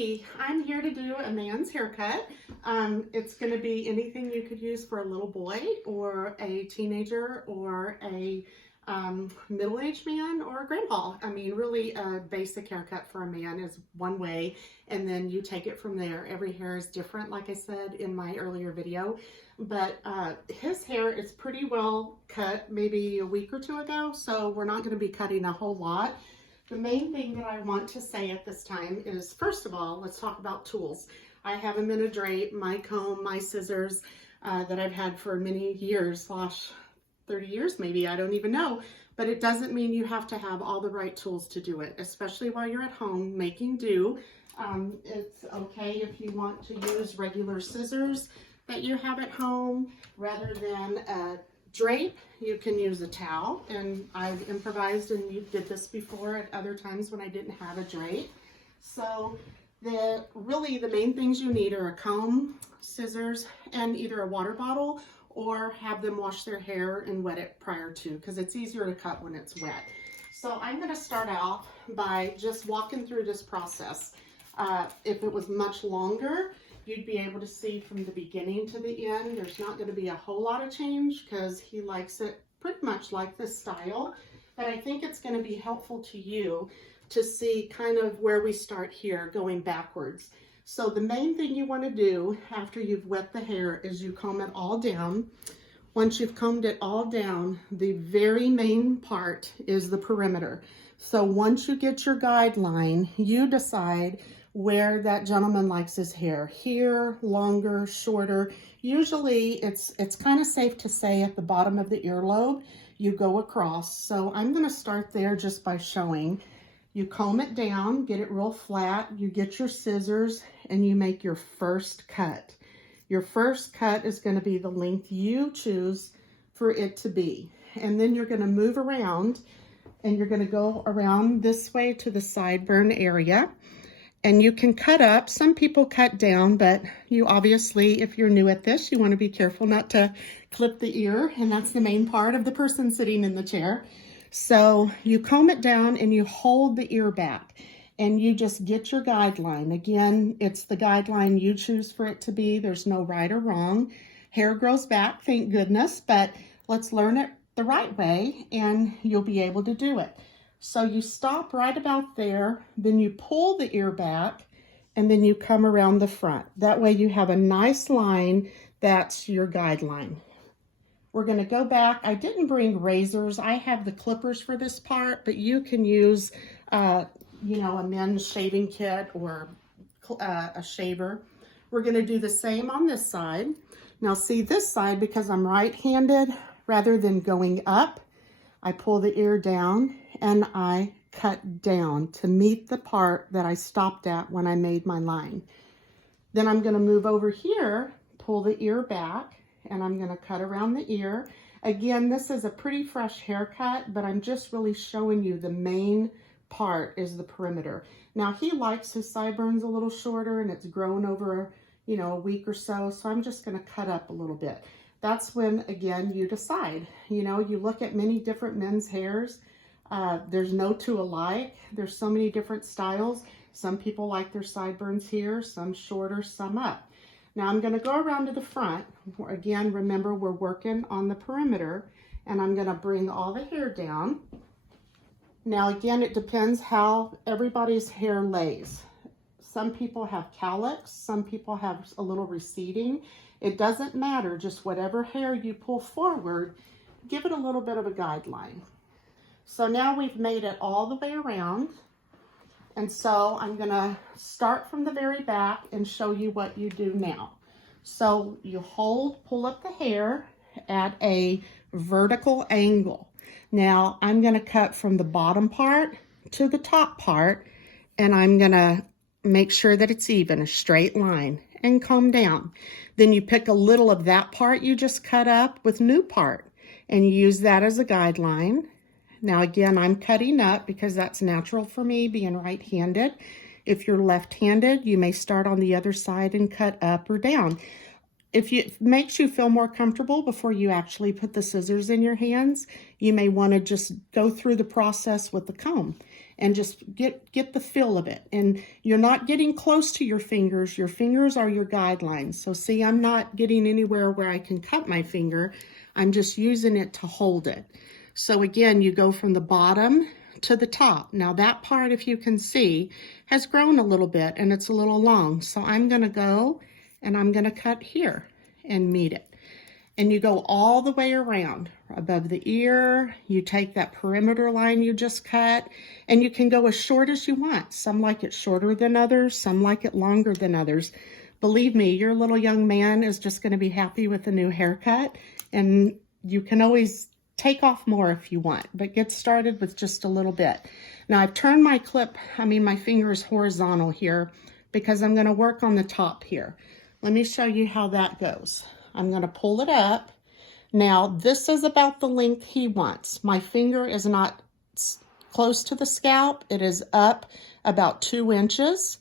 Hey, I'm here to do a man's haircut. It's going to be anything you could use for a little boy or a teenager or a middle-aged man or a grandpa. I mean, really a basic haircut for a man is one way, and then you take it from there. Every hair is different, like I said in my earlier video, but his hair is pretty well cut maybe a week or two ago, so we're not going to be cutting a whole lot. The main thing that I want to say at this time is, first of all, let's talk about tools. I have him in a drape, my comb, my scissors that I've had for many years, 30 years maybe, I don't even know. But it doesn't mean you have to have all the right tools to do it, especially while you're at home making do. It's okay if you want to use regular scissors that you have at home rather than a drape. You can use a towel, and I've improvised, and you did this before at other times when I didn't have a drape. So really the main things you need are a comb, scissors, and either a water bottle, or have them wash their hair and wet it prior to, because it's easier to cut when it's wet. So I'm going to start out by just walking through this process. If it was much longer, you'd be able to see from the beginning to the end. There's not going to be a whole lot of change because he likes it pretty much like this style. But I think it's going to be helpful to you to see kind of where we start here going backwards. So the main thing you want to do after you've wet the hair is you comb it all down. Once you've combed it all down, the very main part is the perimeter. So once you get your guideline, you decide where that gentleman likes his hair. Here, longer, shorter. Usually it's kind of safe to say at the bottom of the earlobe, you go across. So I'm going to start there just by showing. You comb it down, get it real flat, you get your scissors, and you make your first cut. Your first cut is going to be the length you choose for it to be. And then you're going to move around, and you're going to go around this way to the sideburn area. And you can cut up. Some people cut down, but you obviously, if you're new at this, you want to be careful not to clip the ear, and that's the main part of the person sitting in the chair. So you comb it down and you hold the ear back, and you just get your guideline. Again, it's the guideline you choose for it to be. There's no right or wrong. Hair grows back, thank goodness, but let's learn it the right way and you'll be able to do it. So you stop right about there, then you pull the ear back, and then you come around the front. That way you have a nice line. That's your guideline. We're going to go back. I didn't bring razors. I have the clippers for this part, but you can use, a men's shaving kit or a shaver. We're going to do the same on this side. Now see this side, because I'm right-handed, rather than going up, I pull the ear down and I cut down to meet the part that I stopped at when I made my line. Then I'm going to move over here, pull the ear back, and I'm going to cut around the ear. Again, this is a pretty fresh haircut, but I'm just really showing you the main part is the perimeter. Now he likes his sideburns a little shorter, and it's grown over, a week or so. So I'm just going to cut up a little bit. That's when, again, you decide. You look at many different men's hairs. There's no two alike. There's so many different styles. Some people like their sideburns here, some shorter, some up. Now I'm going to go around to the front. Again, remember, we're working on the perimeter, and I'm going to bring all the hair down. Now again, it depends how everybody's hair lays. Some people have cowlicks, some people have a little receding. It doesn't matter, just whatever hair you pull forward, give it a little bit of a guideline. So now we've made it all the way around. And so I'm going to start from the very back and show you what you do now. So you pull up the hair at a vertical angle. Now I'm going to cut from the bottom part to the top part, and I'm going to make sure that it's even, a straight line, and comb down. Then you pick a little of that part you just cut up with new part, and you use that as a guideline. Now again, I'm cutting up because that's natural for me being right-handed. If you're left-handed, you may start on the other side and cut up or down. If it makes you feel more comfortable before you actually put the scissors in your hands, you may want to just go through the process with the comb. and just get the feel of it. And you're not getting close to your fingers. Your fingers are your guidelines. So see, I'm not getting anywhere where I can cut my finger. I'm just using it to hold it. So again, you go from the bottom to the top. Now that part, if you can see, has grown a little bit and it's a little long. So I'm gonna go and I'm gonna cut here and meet it. And you go all the way around above the ear. You take that perimeter line you just cut, and you can go as short as you want. Some like it shorter than others, some like it longer than others. Believe me, your little young man is just going to be happy with a new haircut, and you can always take off more if you want, but get started with just a little bit. Now I've turned my my fingers horizontal here because I'm going to work on the top here. Let me show you how that goes. I'm going to pull it up. Now, this is about the length he wants. My finger is not close to the scalp. It is up about 2 inches.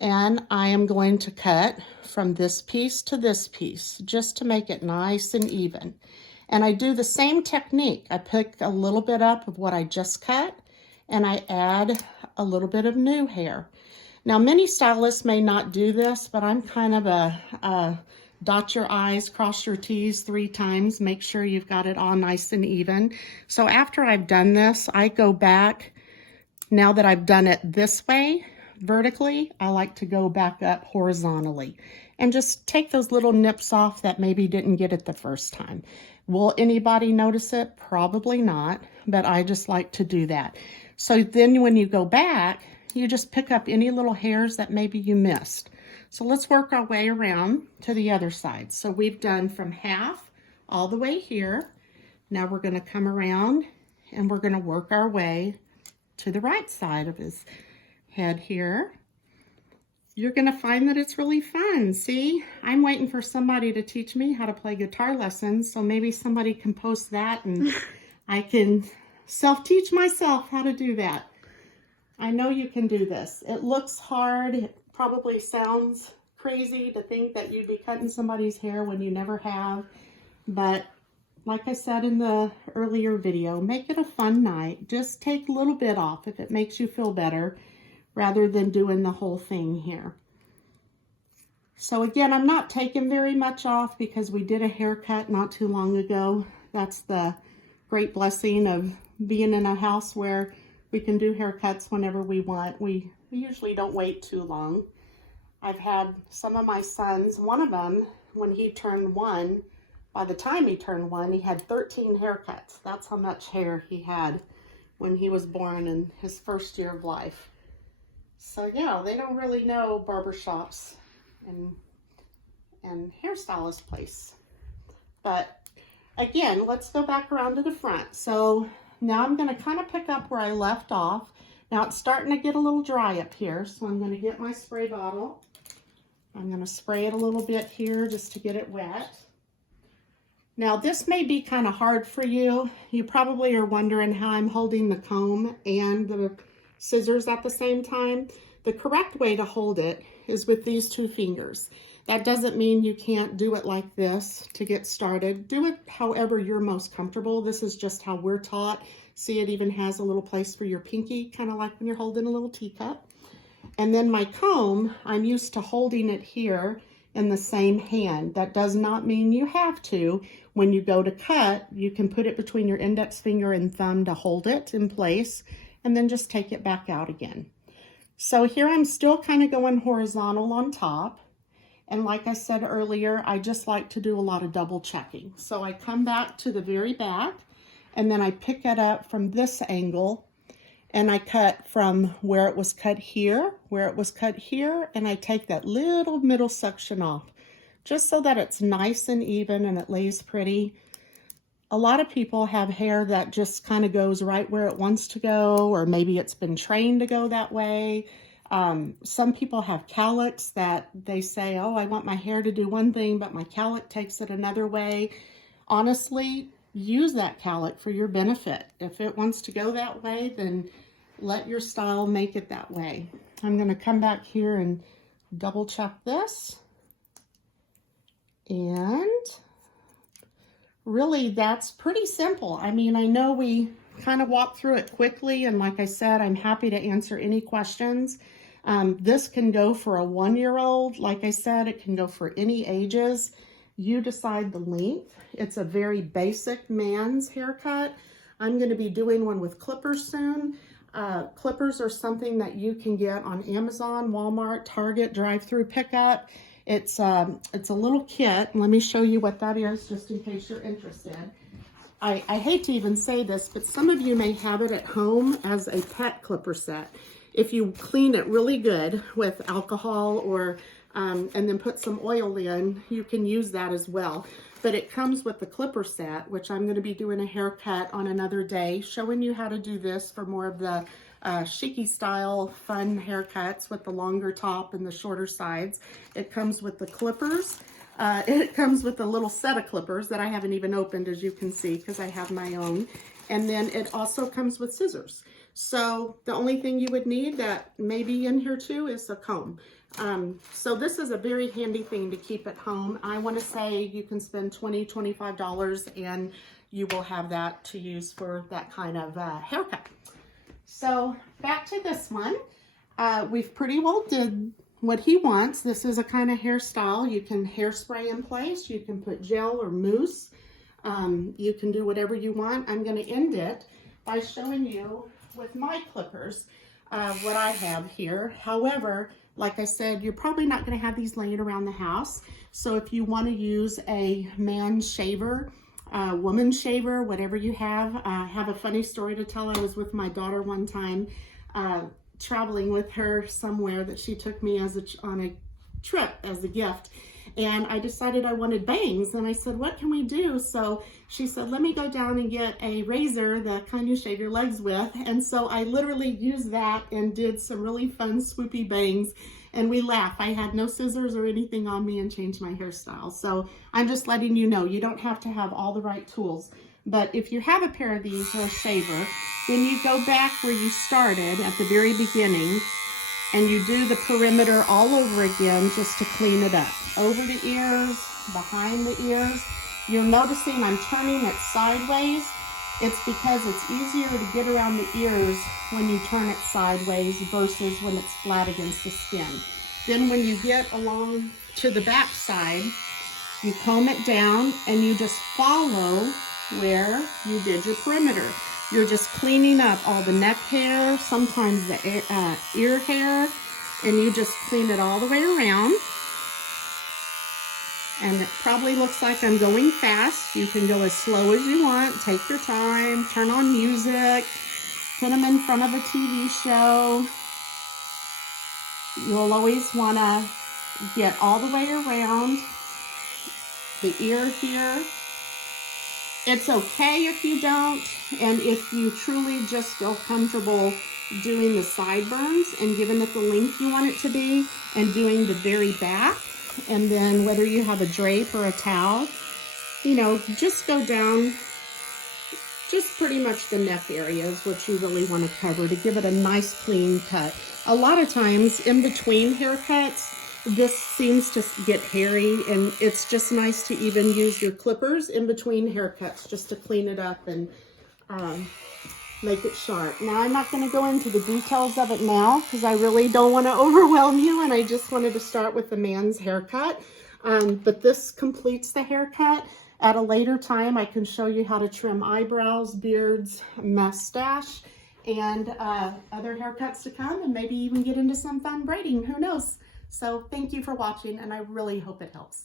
And I am going to cut from this piece to this piece, just to make it nice and even. And I do the same technique. I pick a little bit up of what I just cut, and I add a little bit of new hair. Now, many stylists may not do this, but I'm kind of a dot your I's, cross your T's 3 times. Make sure you've got it all nice and even. So after I've done this, I go back. Now that I've done it this way, vertically, I like to go back up horizontally and just take those little nips off that maybe didn't get it the first time. Will anybody notice it? Probably not, but I just like to do that. So then when you go back, you just pick up any little hairs that maybe you missed. So let's work our way around to the other side. So we've done from half all the way here. Now we're going to come around and we're going to work our way to the right side of his head here. You're going to find that it's really fun. See, I'm waiting for somebody to teach me how to play guitar lessons. So maybe somebody can post that and I can self-teach myself how to do that. I know you can do this. It looks hard. It probably sounds crazy to think that you'd be cutting somebody's hair when you never have. But like I said in the earlier video, make it a fun night. Just take a little bit off if it makes you feel better, rather than doing the whole thing here. So again, I'm not taking very much off because we did a haircut not too long ago. That's the great blessing of being in a house where we can do haircuts whenever we want. We usually don't wait too long. I've had some of my sons, one of them, when he turned 1, by the time he turned 1, he had 13 haircuts. That's how much hair he had when he was born in his first year of life. So yeah, they don't really know barbershops and hairstylist place. But again, let's go back around to the front. So now I'm going to kind of pick up where I left off. Now it's starting to get a little dry up here, so I'm going to get my spray bottle. I'm going to spray it a little bit here just to get it wet. Now this may be kind of hard for you. You probably are wondering how I'm holding the comb and the scissors at the same time. The correct way to hold it is with these 2 fingers. That doesn't mean you can't do it like this to get started. Do it however you're most comfortable. This is just how we're taught. See, it even has a little place for your pinky, kind of like when you're holding a little teacup. And then my comb, I'm used to holding it here in the same hand. That does not mean you have to. When you go to cut, you can put it between your index finger and thumb to hold it in place, and then just take it back out again. So here I'm still kind of going horizontal on top. And like I said earlier, I just like to do a lot of double checking. So I come back to the very back, and then I pick it up from this angle, and I cut from where it was cut here, where it was cut here, and I take that little middle section off, just so that it's nice and even and it lays pretty. A lot of people have hair that just kind of goes right where it wants to go, or maybe it's been trained to go that way. Some people have cowlicks that they say, oh, I want my hair to do one thing, but my cowlick takes it another way. Honestly, use that cowlick for your benefit. If it wants to go that way, then let your style make it that way. I'm going to come back here and double check this. And really, that's pretty simple. I mean, I know we kind of walk through it quickly, and like I said, I'm happy to answer any questions. This can go for a 1-year-old. Like I said, it can go for any ages. You decide the length. It's a very basic man's haircut. I'm going to be doing one with clippers soon. Clippers are something that you can get on Amazon, Walmart, Target, drive-through pickup. It's a little kit. Let me show you what that is, just in case you're interested. I hate to even say this, but some of you may have it at home as a pet clipper set. If you clean it really good with alcohol or and then put some oil in, you can use that as well. But it comes with the clipper set, which I'm going to be doing a haircut on another day, showing you how to do this for more of the chic-y style fun haircuts with the longer top and the shorter sides. It comes with the clippers. It comes with a little set of clippers that I haven't even opened, as you can see, because I have my own. And then it also comes with scissors. So the only thing you would need that may be in here too is a comb. So this is a very handy thing to keep at home. I want to say you can spend $20, $25 and you will have that to use for that kind of haircut. So back to this one. We've pretty well did what he wants. This is a kind of hairstyle. You can hairspray in place. You can put gel or mousse. You can do whatever you want. I'm going to end it by showing you with my clippers what I have here. However, like I said, you're probably not going to have these laying around the house. So if you want to use a man shaver, woman shaver, whatever you have, I have a funny story to tell. I was with my daughter one time, traveling with her somewhere that she took me on a trip as a gift. And I decided I wanted bangs, and I said, what can we do? So she said, let me go down and get a razor, the kind you shave your legs with. And so I literally used that and did some really fun swoopy bangs, and we laugh. I had no scissors or anything on me and changed my hairstyle. So I'm just letting you know, you don't have to have all the right tools. But if you have a pair of these or a shaver, then you go back where you started at the very beginning, and you do the perimeter all over again just to clean it up. Over the ears, behind the ears. You're noticing I'm turning it sideways. It's because it's easier to get around the ears when you turn it sideways versus when it's flat against the skin. Then when you get along to the back side, you comb it down and you just follow where you did your perimeter. You're just cleaning up all the neck hair, sometimes the ear hair, and you just clean it all the way around. And it probably looks like I'm going fast. You can go as slow as you want. Take your time, turn on music, put them in front of a TV show. You'll always want to get all the way around the ear here. It's okay if you don't, and if you truly just feel comfortable doing the sideburns and giving it the length you want it to be, and doing the very back, and then whether you have a drape or a towel, you know, just go down just pretty much the neck area is what you really want to cover to give it a nice clean cut. A lot of times in between haircuts, this seems to get hairy, and it's just nice to even use your clippers in between haircuts just to clean it up and make it sharp. Now, I'm not going to go into the details of it now because I really don't want to overwhelm you, and I just wanted to start with the man's haircut. But this completes the haircut. At a later time, I can show you how to trim eyebrows, beards, mustache, and other haircuts to come, and maybe even get into some fun braiding. Who knows? So thank you for watching, and I really hope it helps.